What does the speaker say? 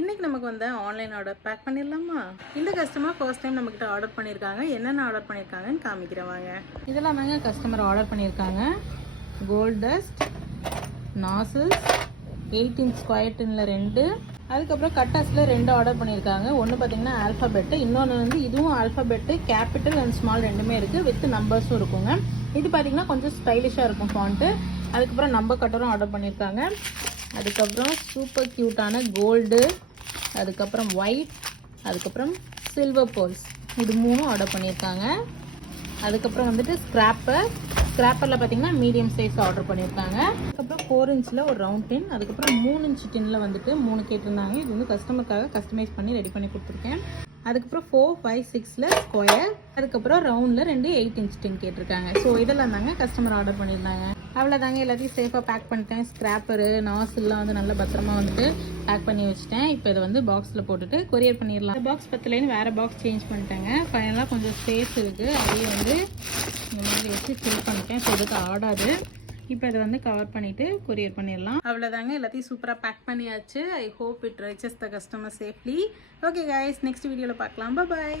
இன்றைக்கி நமக்கு வந்து ஆன்லைன் ஆர்டர் பேக் பண்ணிடலாமா? இந்த கஸ்டமர் ஃபர்ஸ்ட் டைம் நம்மக்கிட்ட ஆர்டர் பண்ணியிருக்காங்க. என்னென்ன ஆர்டர் பண்ணியிருக்காங்கன்னு காமிக்கிறவாங்க. இதெல்லாம் தாங்க கஸ்டமர் ஆர்டர் பண்ணியிருக்காங்க. Gold dust, nozzles, 8 inch square டின்ல 2, அதுக்கப்புறம் கட்டாஸில் 2 ஆர்டர் பண்ணியிருக்காங்க. ஒன்று பார்த்தீங்கன்னா ஆல்ஃபாபெட்டு, இன்னொன்று வந்து இதுவும் ஆல்ஃபாபெட்டு, கேபிட்டல் அண்ட் ஸ்மால் ரெண்டுமே இருக்குது, வித் நம்பர்ஸும் இருக்குங்க. இது பார்த்தீங்கன்னா கொஞ்சம் ஸ்டைலிஷாக இருக்கும் ஃபாண்ட்டு. அதுக்கப்புறம் நம்பர் கட்டரும் ஆர்டர் பண்ணியிருக்காங்க. அதுக்கப்புறம் சூப்பர் க்யூட்டான கோல்டு, அதுக்கப்புறம் ஒயிட், அதுக்கப்புறம் சில்வர் போல்ஸ், இது 3 ஆர்டர் பண்ணியிருக்காங்க. அதுக்கப்புறம் வந்துட்டு ஸ்க்ராப்பரில் பார்த்தீங்கன்னா மீடியம் சைஸ் ஆர்டர் பண்ணியிருக்காங்க. அதுக்கப்புறம் 4 இன்ச்சில் ஒரு ரவுண்ட் டின், அதுக்கப்புறம் 3 இன்ச் டின்னில் வந்துட்டு 3 கேட்டிருந்தாங்க. இது வந்து கஸ்டமருக்காக கஸ்டமைஸ் பண்ணி ரெடி பண்ணி கொடுத்துருக்கேன். அதுக்கப்புறம் 4, 5, 6ல் ஸ்கொயர், அதுக்கப்புறம் ரவுண்டில் 2 8 இன்ச் டின் கேட்டிருக்காங்க. ஸோ இதெல்லாம் தாங்க கஸ்டமர் ஆர்டர் பண்ணியிருந்தாங்க. அவ்வளோதாங்க, எல்லாத்தையும் சேஃபாக பேக் பண்ணிட்டேன். ஸ்க்ராப்பரு, நாசில்லாம் வந்து நல்லா பத்திரமா வந்துட்டு பேக் பண்ணி வச்சுட்டேன். இப்போ இதை வந்து பாக்ஸில் போட்டுட்டு கொரியர் பண்ணிடலாம். இந்த பாக்ஸ் பத்தலைன்னு வேறு பாக்ஸ் சேஞ்ச் பண்ணிட்டேங்க. ஃபைனலாக கொஞ்சம் ஸ்பேஸ் இருக்குது, அதையே வந்து இந்த மாதிரி வச்சு ஃபில் பண்ணிட்டேன். ஸோ இதுக்கு ஆடாது. இப்போ இதை வந்து கவர் பண்ணிவிட்டு கொரியர் பண்ணிடலாம். அவ்வளோதாங்க, எல்லாத்தையும் சூப்பராக பேக் பண்ணியாச்சு. I hope it reaches the customer safely. Okay guys, next வீடியோவில் பார்க்கலாம். பாய்.